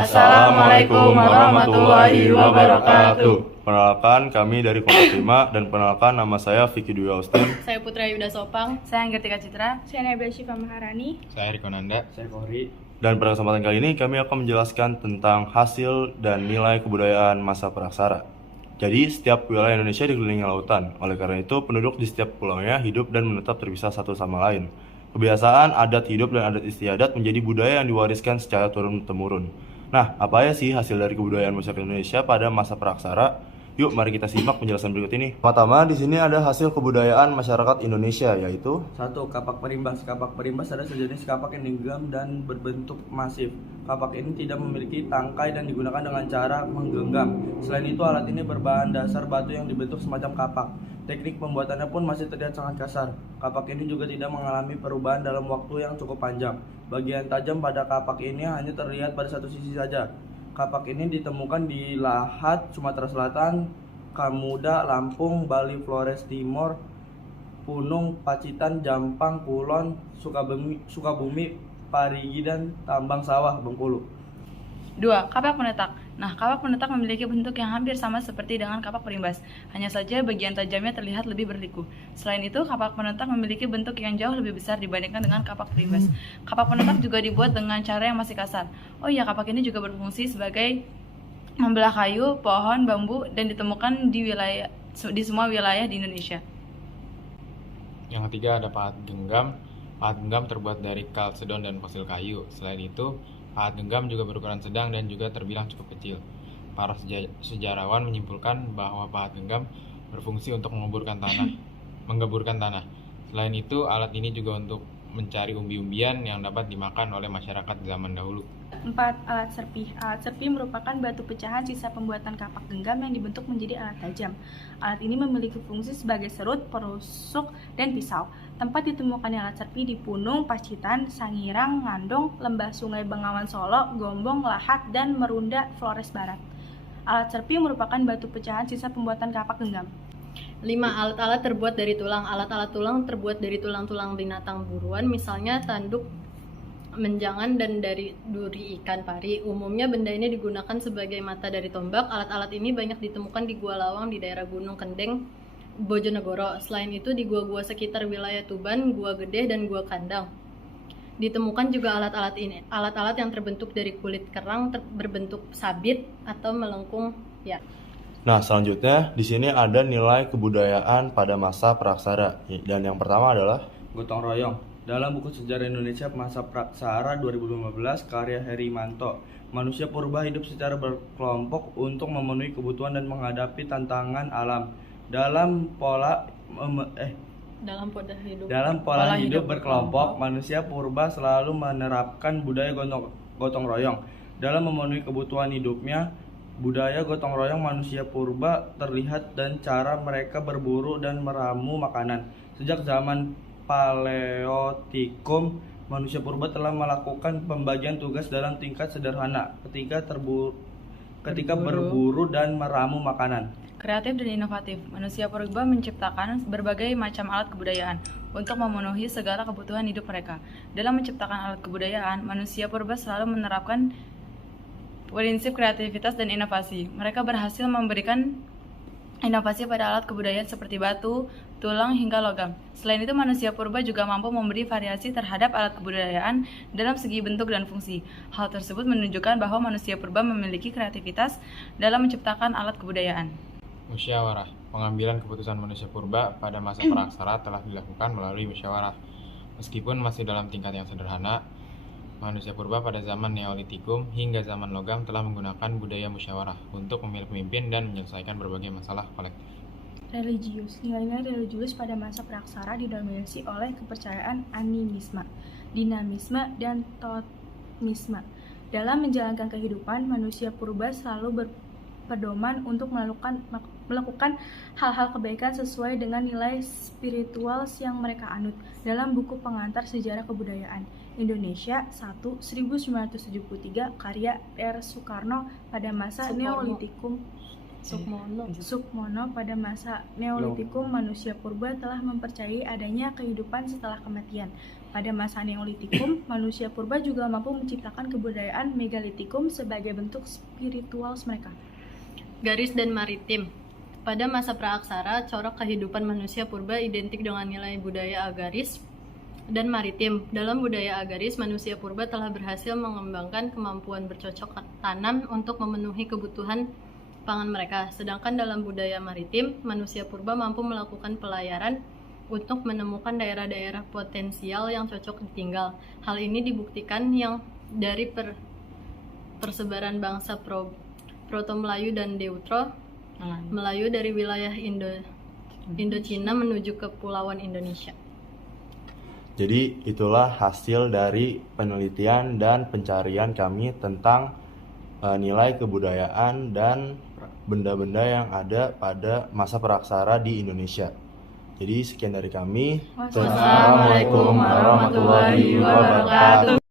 Assalamualaikum warahmatullahi wabarakatuh. Perkenalkan, kami dari kelompok 5 dan perkenalkan nama saya Vicky Dwi Austin. Saya Putra Yuda Sopang. Saya Anggetika Citra. Saya Nabila Syifa Maharani. Saya Riko Nanda. Saya Kohri. Dan pada kesempatan kali ini kami akan menjelaskan tentang hasil dan nilai kebudayaan masa praksara. Jadi setiap wilayah Indonesia dikelilingi lautan. Oleh karena itu penduduk di setiap pulaunya hidup dan menetap terpisah satu sama lain. Kebiasaan, adat hidup dan adat istiadat menjadi budaya yang diwariskan secara turun-temurun. Nah, apa ya sih hasil dari kebudayaan masyarakat Indonesia pada masa praksara? Yuk, mari kita simak penjelasan berikut ini. Pertama, di sini ada hasil kebudayaan masyarakat Indonesia, yaitu 1. Kapak perimbas. Kapak perimbas adalah sejenis kapak yang digenggam dan berbentuk masif. Kapak ini tidak memiliki tangkai dan digunakan dengan cara menggenggam. Selain itu, alat ini berbahan dasar batu yang dibentuk semacam kapak. Teknik pembuatannya pun masih terlihat sangat kasar. Kapak ini juga tidak mengalami perubahan dalam waktu yang cukup panjang. Bagian tajam pada kapak ini hanya terlihat pada satu sisi saja. Kapak ini ditemukan di Lahat, Sumatera Selatan, Kamuda, Lampung, Bali, Flores Timur, Punung, Pacitan, Jampang, Kulon, Sukabumi, Parigi, dan Tambang Sawah, Bengkulu. 2. Kapak penetak. Nah, kapak penetak memiliki bentuk yang hampir sama seperti dengan kapak perimbas. Hanya saja bagian tajamnya terlihat lebih berliku. Selain itu, kapak penetak memiliki bentuk yang jauh lebih besar dibandingkan dengan kapak perimbas. Kapak penetak juga dibuat dengan cara yang masih kasar. Oh iya, kapak ini juga berfungsi sebagai membelah kayu, pohon, bambu, dan ditemukan di semua wilayah di Indonesia. Yang ketiga ada pahat genggam. Pahat genggam terbuat dari kalsedon dan fosil kayu. Selain itu, pahat genggam juga berukuran sedang dan juga terbilang cukup kecil. Para sejarawan menyimpulkan bahwa pahat genggam berfungsi untuk menggeburkan tanah. Selain itu, alat ini juga untuk mencari umbi-umbian yang dapat dimakan oleh masyarakat zaman dahulu. 4. Alat serpih. Alat serpih merupakan batu pecahan sisa pembuatan kapak genggam yang dibentuk menjadi alat tajam. Alat ini memiliki fungsi sebagai serut, perusuk, dan pisau. Tempat ditemukannya alat serpih di Punung, Pacitan, Sangirang, Ngandong, Lembah Sungai Bengawan Solo, Gombong, Lahat, dan Merunda, Flores Barat. Alat serpih merupakan batu pecahan sisa pembuatan kapak genggam. 5. Alat-alat terbuat dari tulang. Alat-alat tulang terbuat dari tulang-tulang binatang buruan, misalnya tanduk, menjangan, dan dari duri ikan pari. Umumnya benda ini digunakan sebagai mata dari tombak. Alat-alat ini banyak ditemukan di Gua Lawang di daerah Gunung Kendeng, Bojonegoro. Selain itu di gua-gua sekitar wilayah Tuban, Gua Gede, dan Gua Kandang. Ditemukan juga alat-alat yang terbentuk dari kulit kerang berbentuk sabit atau melengkung ya. Nah, selanjutnya di sini ada nilai kebudayaan pada masa praksara. Dan yang pertama adalah Gotong royong. Dalam buku sejarah Indonesia masa praksara 2015 karya Herimanto, manusia purba hidup secara berkelompok untuk memenuhi kebutuhan dan menghadapi tantangan alam. Dalam pola hidup berkelompok, manusia purba selalu menerapkan budaya gotong royong. Dalam memenuhi kebutuhan hidupnya, budaya gotong royong manusia purba terlihat dan cara mereka berburu dan meramu makanan. Sejak zaman Paleotikum, manusia purba telah melakukan pembagian tugas dalam tingkat sederhana ketika berburu dan meramu makanan. Kreatif dan inovatif. Manusia purba menciptakan berbagai macam alat kebudayaan untuk memenuhi segala kebutuhan hidup mereka. Dalam menciptakan alat kebudayaan, manusia purba selalu menerapkan prinsip kreativitas dan inovasi. Mereka berhasil memberikan inovasi pada alat kebudayaan seperti batu, tulang, hingga logam. Selain itu, manusia purba juga mampu memberi variasi terhadap alat kebudayaan dalam segi bentuk dan fungsi. Hal tersebut menunjukkan bahwa manusia purba memiliki kreativitas dalam menciptakan alat kebudayaan. Musyawarah. Pengambilan keputusan manusia purba pada masa praksara telah dilakukan melalui musyawarah. Meskipun masih dalam tingkat yang sederhana, manusia purba pada zaman Neolitikum hingga zaman logam telah menggunakan budaya musyawarah untuk memilih pemimpin dan menyelesaikan berbagai masalah kolektif. Religius. Nilai-nilai religius pada masa praksara didominasi oleh kepercayaan animisme, dinamisme, dan totemisme. Dalam menjalankan kehidupan, manusia purba selalu berpedoman untuk melakukan hal-hal kebaikan sesuai dengan nilai spiritual yang mereka anut. Dalam buku pengantar sejarah kebudayaan Indonesia 1973 karya R. Soekarno pada masa Neolitikum Sukmono pada masa Neolitikum, manusia purba telah mempercayai adanya kehidupan setelah kematian. Pada masa Neolitikum, manusia purba juga mampu menciptakan kebudayaan megalitikum sebagai bentuk spiritual mereka. Garis dan maritim. Pada masa praaksara, corak kehidupan manusia purba identik dengan nilai budaya agaris dan maritim. Dalam budaya agaris, manusia purba telah berhasil mengembangkan kemampuan bercocok tanam untuk memenuhi kebutuhan pangan mereka. Sedangkan dalam budaya maritim, manusia purba mampu melakukan pelayaran untuk menemukan daerah-daerah potensial yang cocok ditinggal. Hal ini dibuktikan yang dari persebaran bangsa Proto-Melayu dan Deutero Melayu dari wilayah Indochina menuju ke Kepulauan Indonesia. Jadi itulah hasil dari penelitian dan pencarian kami tentang nilai kebudayaan dan benda-benda yang ada pada masa praksara di Indonesia. Jadi sekian dari kami. Wassalamualaikum warahmatullahi wabarakatuh.